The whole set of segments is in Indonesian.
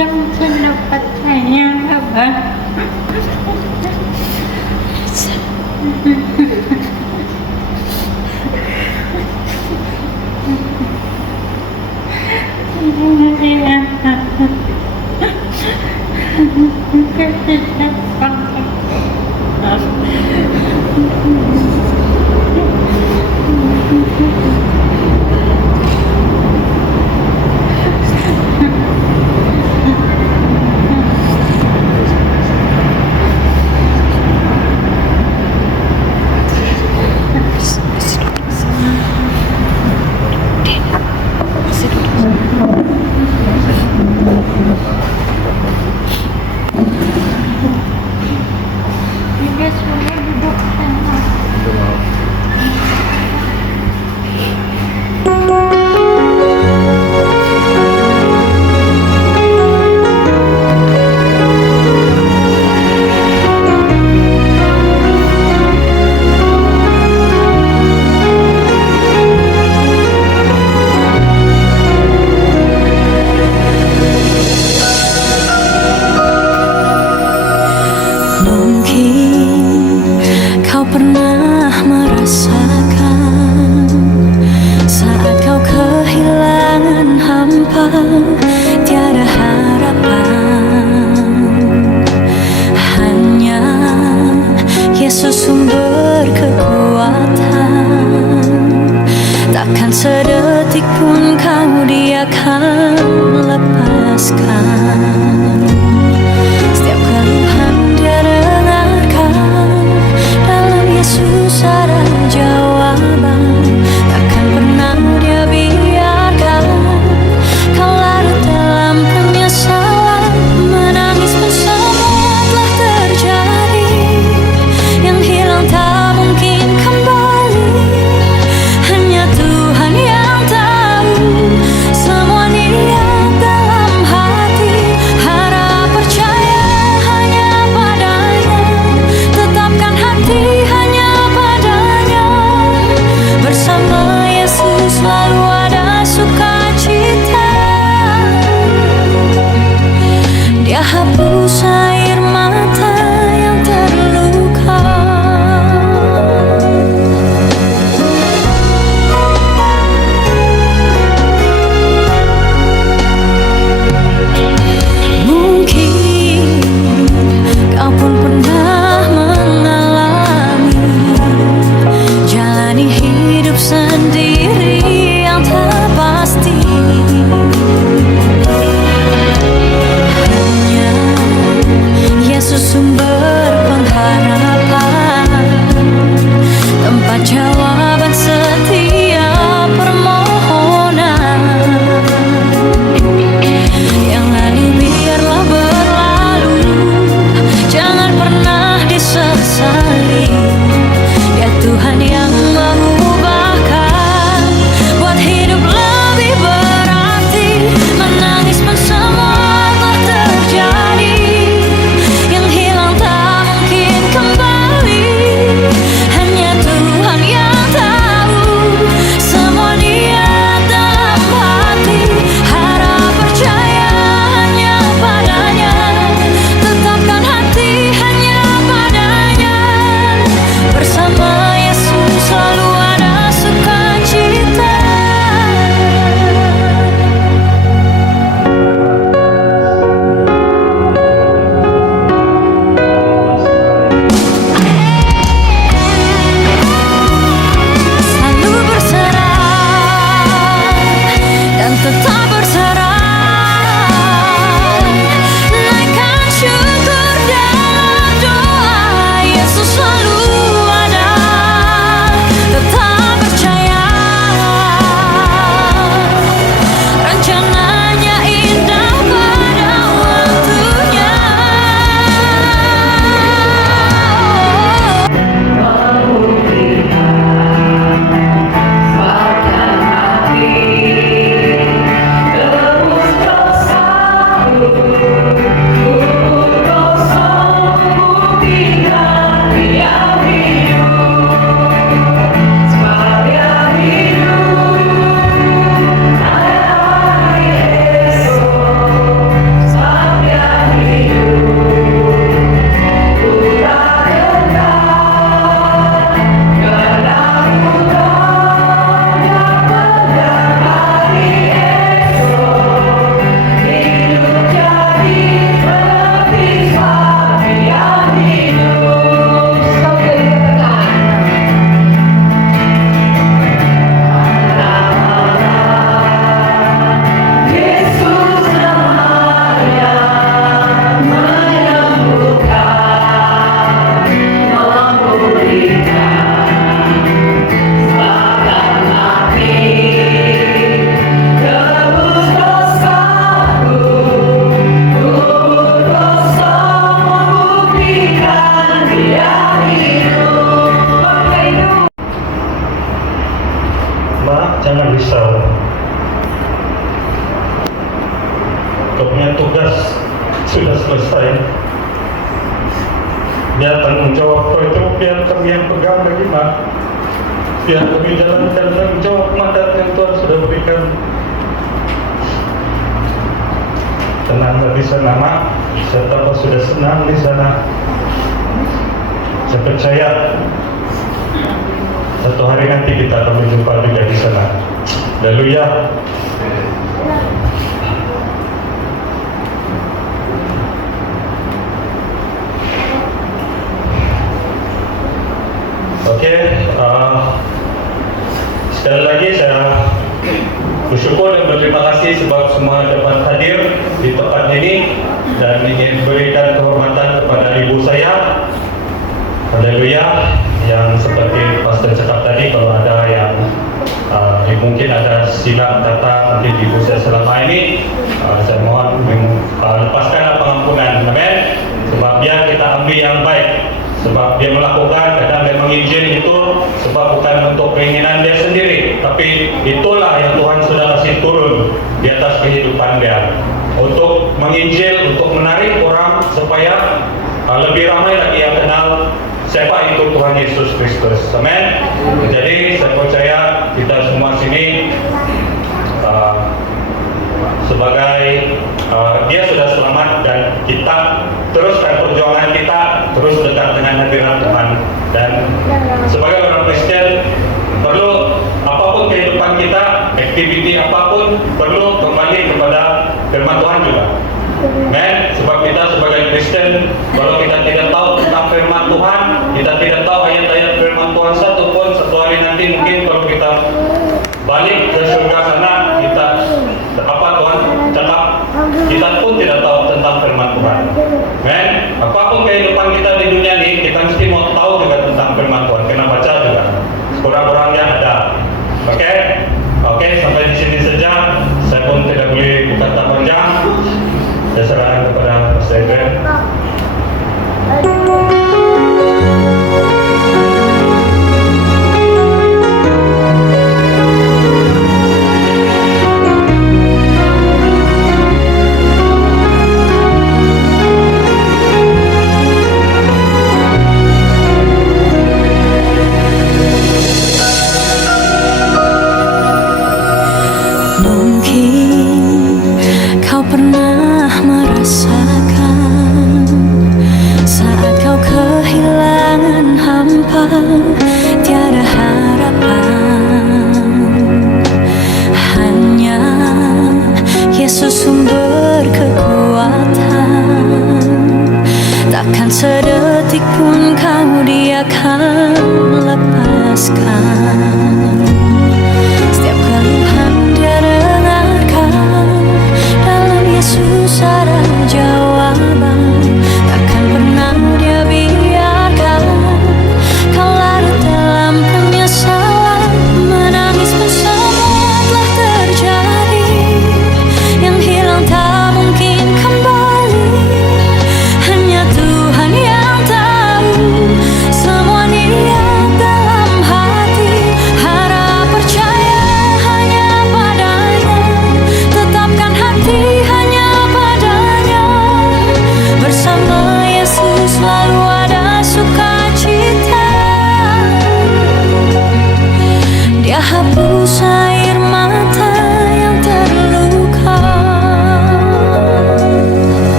yang mendapat sayang Abah. Pernah merasakan saat kau kehilangan hampa, tiada harapan. Hanya Yesus sumber kekuatan. Takkan sedetik pun kau Dia akan lepaskan. Setiap keluhan Dia dengarkan, dalam Yesus ada jawaban. Takkan pernah Dia biarkan kau larut dalam penyesalan. Menangis pun semua telah terjadi, yang hilang tak mungkin kembali. Hanya Tuhan yang tahu semua niat dalam hati. Harap percaya hanya padanya, tetapkan hati hanya padanya. Kau punya tugas sudah selesai. Biar tanggung jawab kau itu biar kami yang pegang lagi, Mak. Biar kami jalankan tanggung jawab mandat yang Tuhan sudah berikan. Tenanglah di sana, Mak. Saya tahu sudah senang di sana. Saya percaya satu hari nanti kita akan berjumpa juga di sana. Haleluya. Oke, sekali lagi saya bersyukur dan berterima kasih sebab semua dapat hadir di tempat ini dan ingin berikan kehormatan kepada ibu saya. Haleluya. Yang seperti Pastor cakap tadi, kalau ada yang mungkin ada silap kata mungkin ibu saya selama ini, saya mohon lepaskan pengampunan. Amin. Sebab dia kita ambil yang baik. Sebab dia melakukan, kadang dia menginjil itu sebab bukan untuk keinginan dia sendiri, tapi itulah yang Tuhan sudah kasih turun di atas kehidupan dia untuk menginjil, untuk menarik orang supaya lebih ramai lagi yang kenal siapa itu Tuhan Yesus Kristus. Amin. Jadi saya percaya kita semua sini sebagai dia sudah selamat dan kita teruskan perjuangan kita terus dekat dengan hadirat Tuhan. Dan sebagai orang Kristen perlu apapun kehidupan kita, aktiviti apapun perlu kembali kepada firman Tuhan juga. Men, sebab kita sebagai Kristen kalau kita tidak tahu tentang firman Tuhan, kita tidak tahu ayat-ayat firman Tuhan satu hari nanti mungkin kalau kita balik ke surga sana, kita apa Tuhan cakap, kita pun tidak tahu tentang firman Tuhan. Men, apapun kehidupan kita di dunia ini, kita mesti mau tahu juga tentang firman Tuhan, kena baca juga. Kurang-kurangnya ada. Oke, sampai di sini saja. Saya pun tidak boleh berkata panjang. Saya serahkan kepada Pastor Adrian. Kau pernah merasakan saat kau kehilangan hampa, tiada harapan. Hanya Yesus sumber kekuatan. Takkan sedetik pun kau Dia akan lepaskan. Setiap keluhan Dia dengarkan, dalam Yesus ada jawaban. Takkan pernah Dia biarkan kau larut dalam penyesalan. Menangis pun semua telah terjadi, yang hilang tak mungkin kembali. Hanya Tuhan yang tahu semua niat dalam hati. Harap percaya hanya padanya, tetapkan hati hanya padanya.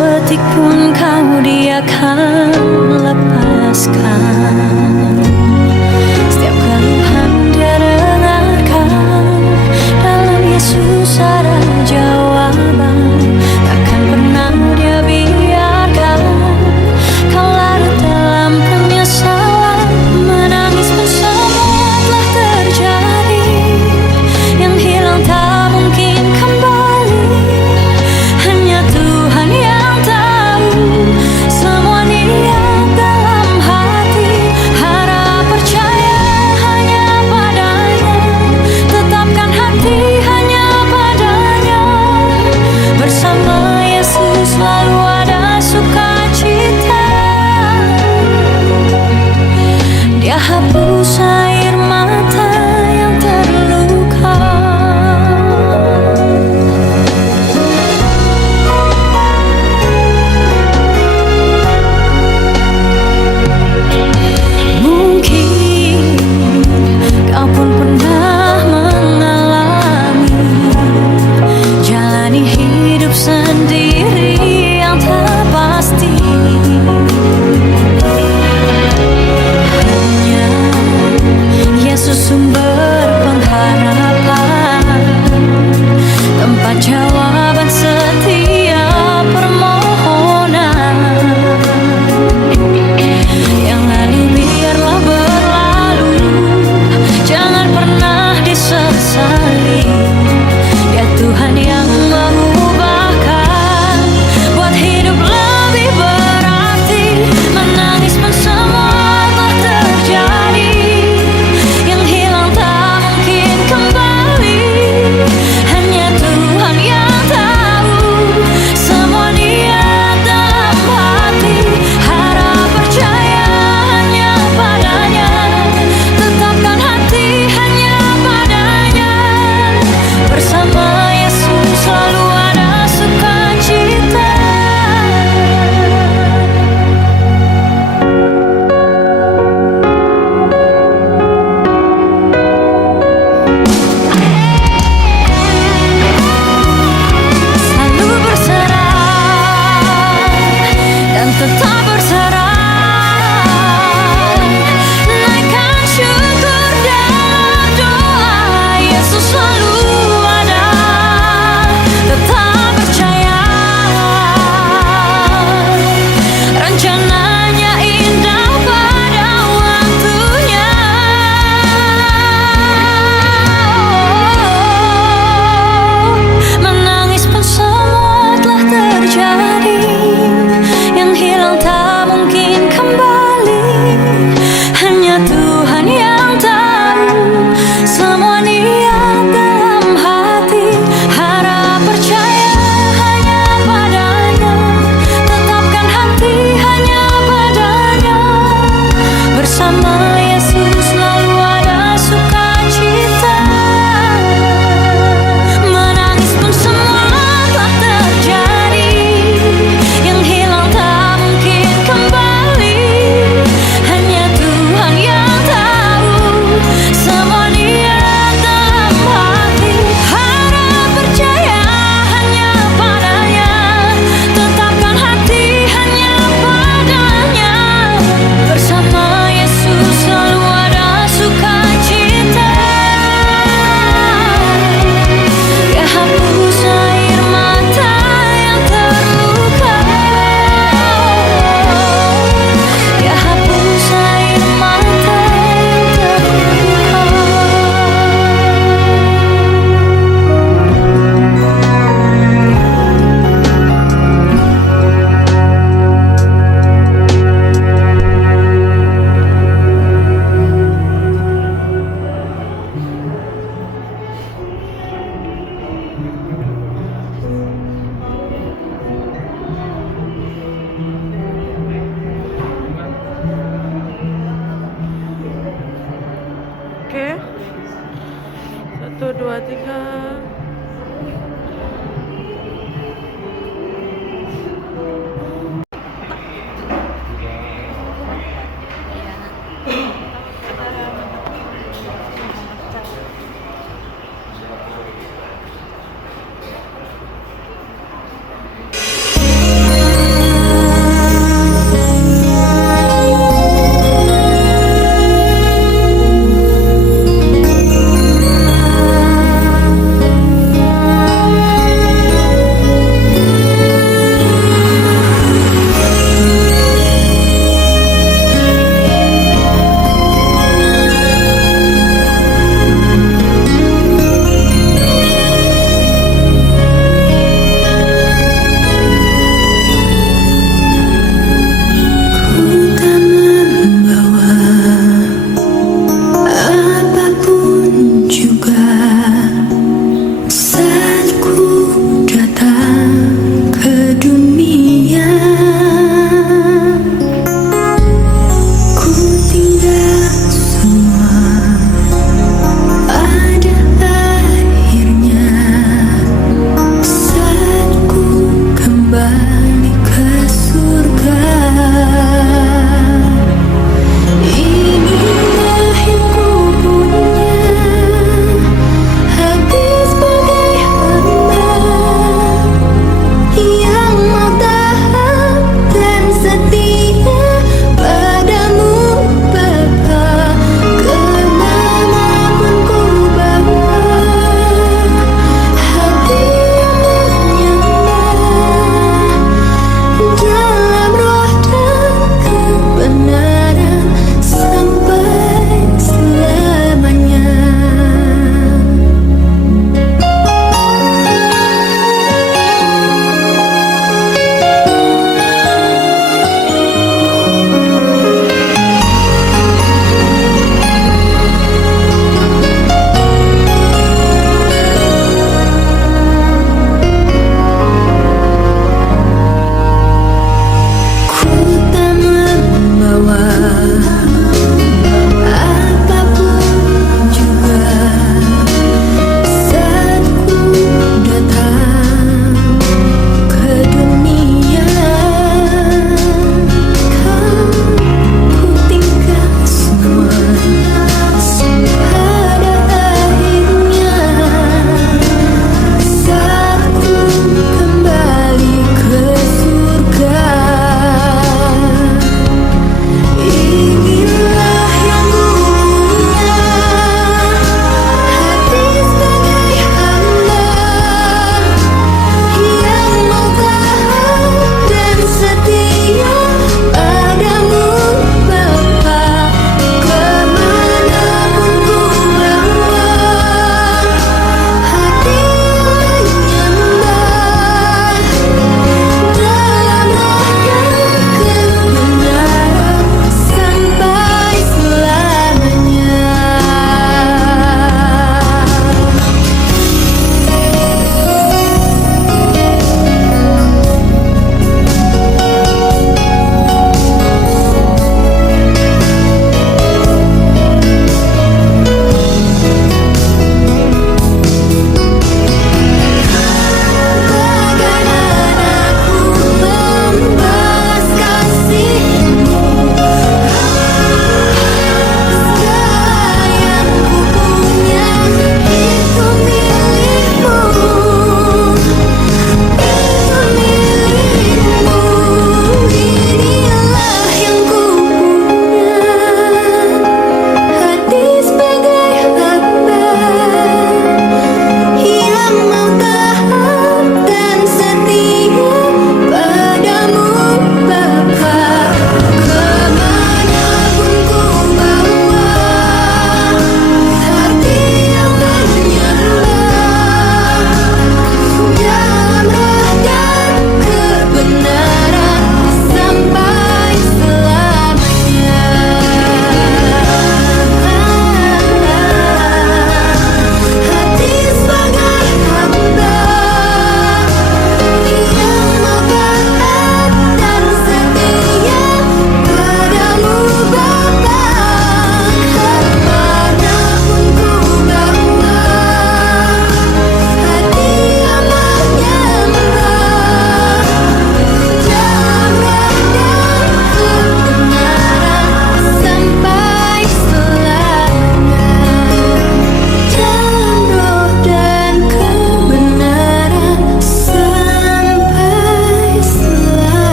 sedetik pun kau dia akan lepaskan. Setiap keluhan dia dengarkan, dalam Yesus ada jawaban. Takkan pernah dia biarkan kau larut dalam penyesalan. Menangis pun semua telah terjadi, yang hilang tak mungkin kembali. Hanya Tuhan yang tahu semua niat dalam hati. Harap percaya hanya padanya, tetapkan hati hanya padanya.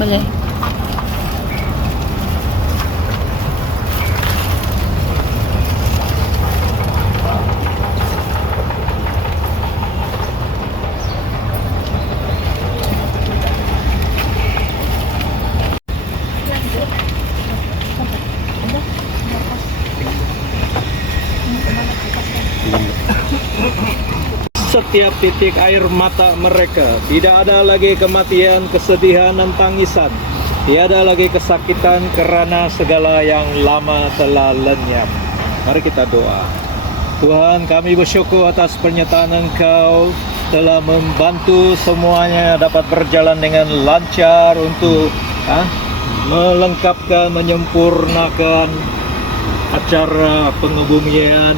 Boleh. Setiap titik air mata mereka, tidak ada lagi kematian, kesedihan, dan tangisan. Tiada lagi kesakitan karena segala yang lama telah lenyap. Mari kita doa. Tuhan, kami bersyukur atas pernyataan Engkau telah membantu semuanya dapat berjalan dengan lancar untuk melengkapkan, menyempurnakan acara pengebumian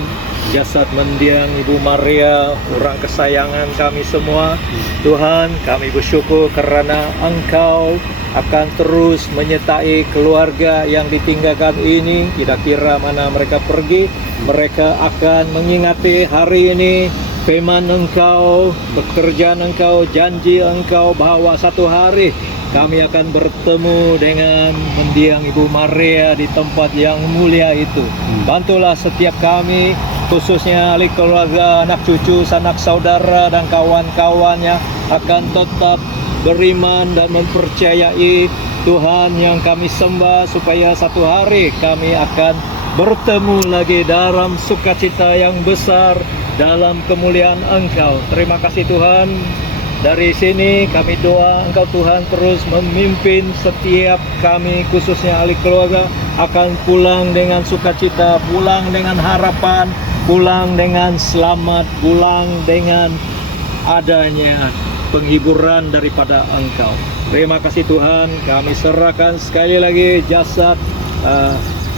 jasad mendiang Ibu Maria, orang kesayangan kami semua. Tuhan, kami bersyukur karena Engkau akan terus menyertai keluarga yang ditinggalkan ini. Tidak kira mana mereka pergi, mereka akan mengingati hari ini firman Engkau, pekerjaan Engkau, janji Engkau bahwa satu hari kami akan bertemu dengan mendiang Ibu Maria di tempat yang mulia itu. Bantulah setiap kami, khususnya ahli keluarga, anak cucu, sanak saudara, dan kawan-kawannya akan tetap beriman dan mempercayai Tuhan yang kami sembah, supaya satu hari kami akan bertemu lagi dalam sukacita yang besar dalam kemuliaan Engkau. Terima kasih Tuhan. Dari sini kami doa Engkau Tuhan terus memimpin setiap kami, khususnya ahli keluarga, akan pulang dengan sukacita, pulang dengan harapan, pulang dengan selamat, pulang dengan adanya penghiburan daripada Engkau. Terima kasih Tuhan, kami serahkan sekali lagi jasad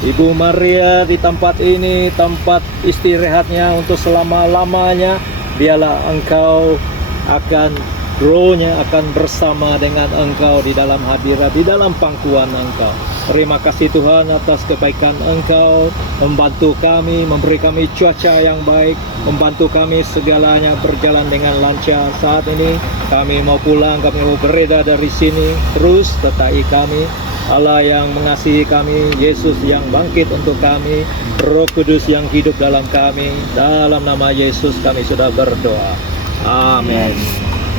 Ibu Maria di tempat ini, tempat istirahatnya untuk selama-lamanya. Biarlah Engkau akan grow-nya, akan bersama dengan Engkau di dalam hadirat, di dalam pangkuan Engkau. Terima kasih Tuhan atas kebaikan Engkau, membantu kami, memberi kami cuaca yang baik, membantu kami segalanya berjalan dengan lancar. Saat ini kami mau pulang, kami mau beredar dari sini. Terus sertai kami, Allah yang mengasihi kami, Yesus yang bangkit untuk kami, Roh Kudus yang hidup dalam kami. Dalam nama Yesus kami sudah berdoa. Amin.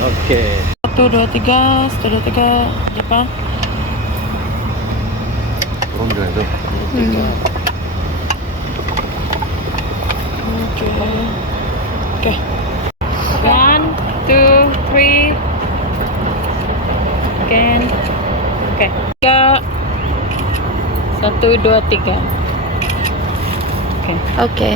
Oke. 1, 2, 3, 1, 2, 3, Jepang. Turun juga itu. Oke. 1, 2, 3. Again. Oke. 3. 1, 2, 3. Oke. Oke.